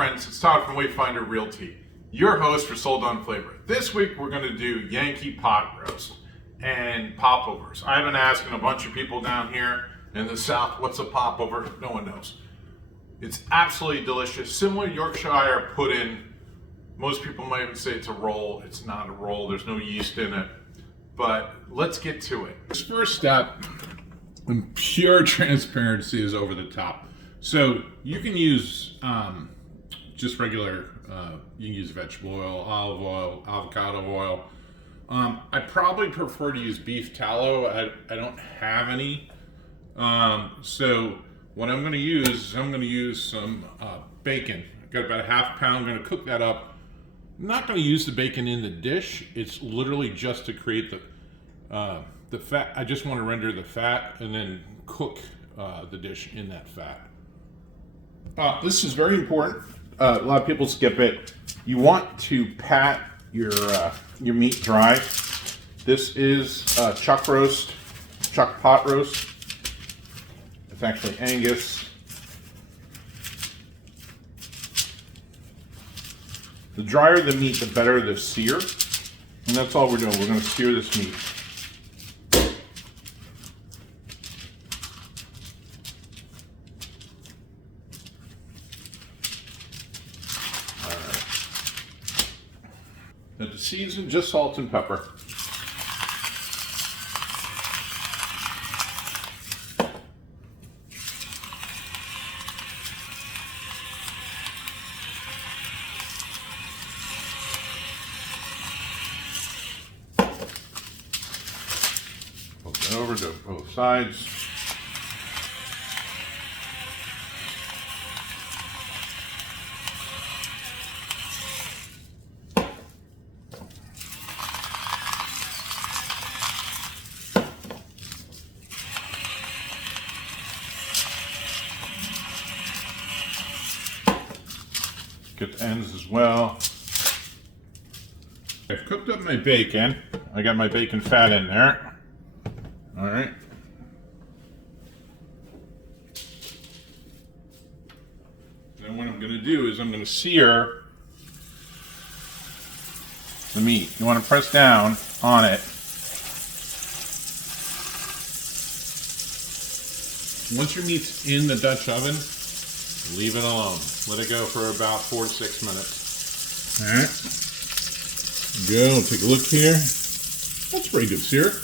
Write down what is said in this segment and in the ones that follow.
friends, it's Todd from Wayfinder Realty, your host for Sold On Flavor. This week we're going to do Yankee Pot Roast and Popovers. I've been asking a bunch of people down here in the South, what's a popover? No one knows. It's absolutely delicious. Similar to Yorkshire pudding. Most people might even say it's a roll. It's not a roll. There's no yeast in it. But let's get to it. This first step, in pure transparency, is over the top. So you can use just regular, you can use vegetable oil, olive oil, avocado oil. I probably prefer to use beef tallow. I don't have any. So what I'm going to use is I'm going to use some bacon. I've got about a half pound. I'm going to cook that up. I'm not going to use the bacon in the dish. It's literally just to create the fat. I just want to render the fat and then cook the dish in that fat. This is very important. A lot of people skip it. You want to pat your meat dry. This is chuck pot roast. It's actually Angus. The drier the meat, the better the sear. And that's all we're doing. We're going to sear this meat. All right. Now to season, just salt and pepper. Over to both sides. Get the ends as well. I've cooked up my bacon. I got my bacon fat in there. All right. Then what I'm going to do is I'm going to sear the meat. You want to press down on it. Once your meat's in the Dutch oven, leave it alone. Let it go for about 4 to 6 minutes. All right. Go. Take a look here. That's pretty good sear.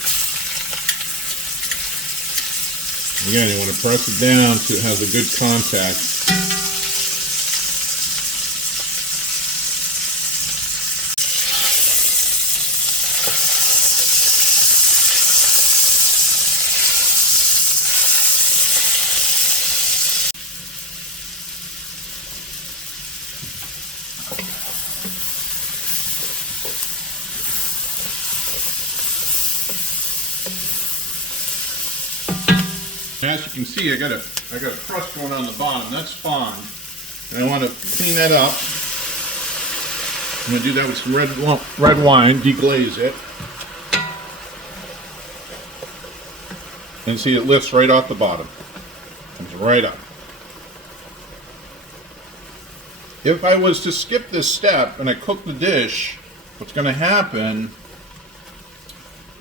Again, you want to press it down so it has a good contact. As you can see, I got a crust going on the bottom. That's fine. And I want to clean that up. I'm going to do that with some red wine, deglaze it. And see, it lifts right off the bottom. Comes right up. If I was to skip this step and I cook the dish, what's going to happen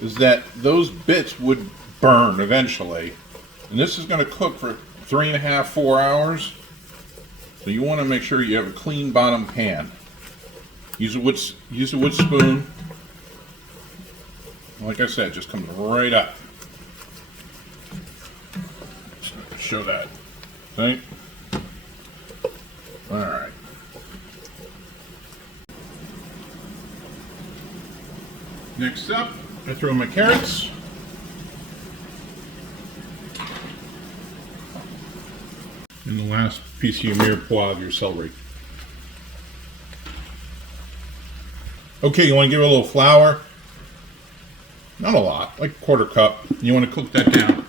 is that those bits would burn eventually. And this is going to cook for 3.5 to 4 hours. So you want to make sure you have a clean bottom pan. Use a wood spoon. Like I said, just comes right up. Show that. See? All right. Next up, I throw my carrots. And the last piece of your mirepoix of your celery. Okay, you want to give it a little flour. Not a lot, like a 1/4 cup. You want to cook that down.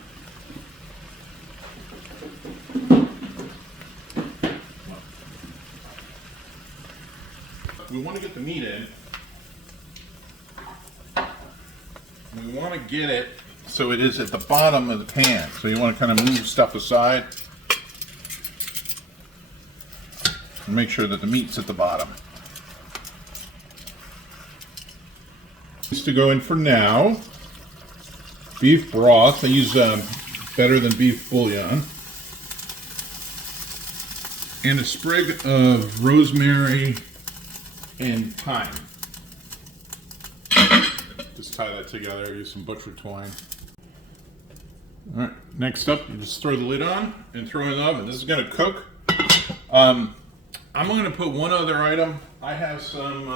We want to get the meat in. We want to get it so it is at the bottom of the pan. So you want to kind of move stuff aside. Make sure that the meat's at the bottom. Just to go in for now, beef broth. I use better than beef bouillon. And a sprig of rosemary and thyme. Just tie that together, use some butcher twine. All right, next up, you just throw the lid on and throw it in the oven. This is gonna cook. I'm gonna put one other item. I have some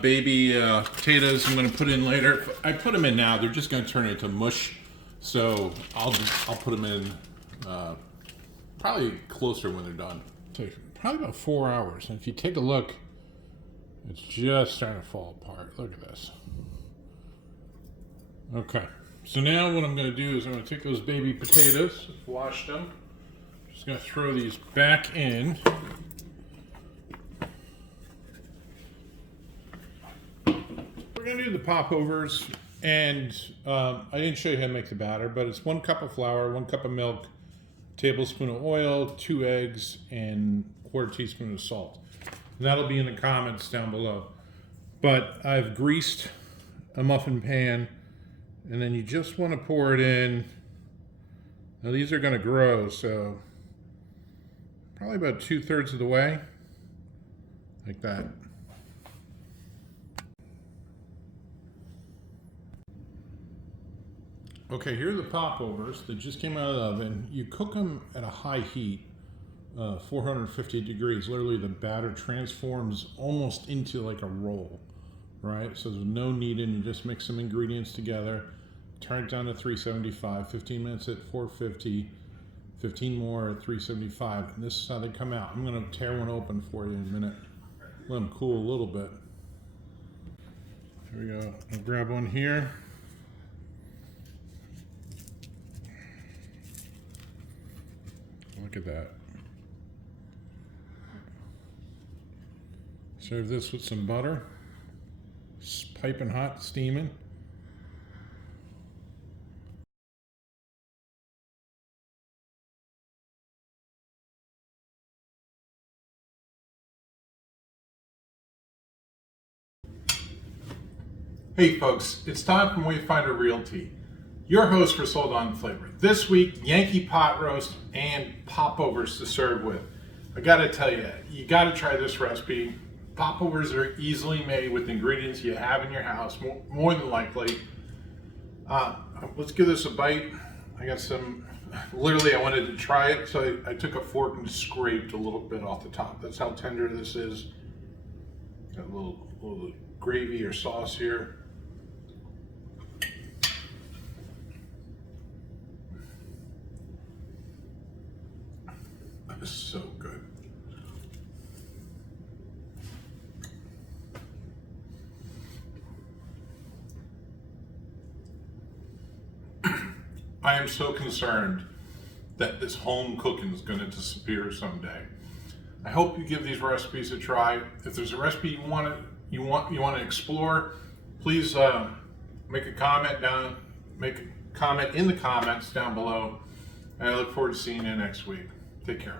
baby potatoes I'm gonna put in later. If I put them in now, they're just gonna turn into mush. So I'll put them in probably closer when they're done. So probably about 4 hours. And if you take a look, it's just starting to fall apart. Look at this. Okay, so now what I'm going to do is I'm going to take those baby potatoes, wash them. Just going to throw these back in. We're going to do the popovers, and I didn't show you how to make the batter, but it's 1 cup of flour, 1 cup of milk, tablespoon of oil, 2 eggs, and 1/4 teaspoon of salt. And that'll be in the comments down below. But I've greased a muffin pan, and then you just want to pour it in. Now these are going to grow, so probably about 2/3 of the way, like that. Okay, here are the popovers that just came out of the oven. You cook them at a high heat, 450 degrees. Literally the batter transforms almost into like a roll, right? So there's no kneading, you just mix some ingredients together, turn it down to 375, 15 minutes at 450, 15 more at 375, and this is how they come out. I'm gonna tear one open for you in a minute. Let them cool a little bit. Here we go, I'll grab one here. Look at that. Serve this with some butter. It's piping hot, steaming. Hey folks, it's time for Wayfinder Realty, your host for Sold On Flavor. This week, Yankee Pot Roast and popovers to serve with. I gotta tell you, you gotta try this recipe. Popovers are easily made with ingredients you have in your house, more than likely. Let's give this a bite. I got some, literally I wanted to try it, so I took a fork and scraped a little bit off the top. That's how tender this is. Got a little gravy or sauce here. This is so good. I am so concerned that this home cooking is going to disappear someday. I hope you give these recipes a try. If there's a recipe you want to explore, please make a comment in the comments down below, and I look forward to seeing you next week. Take care.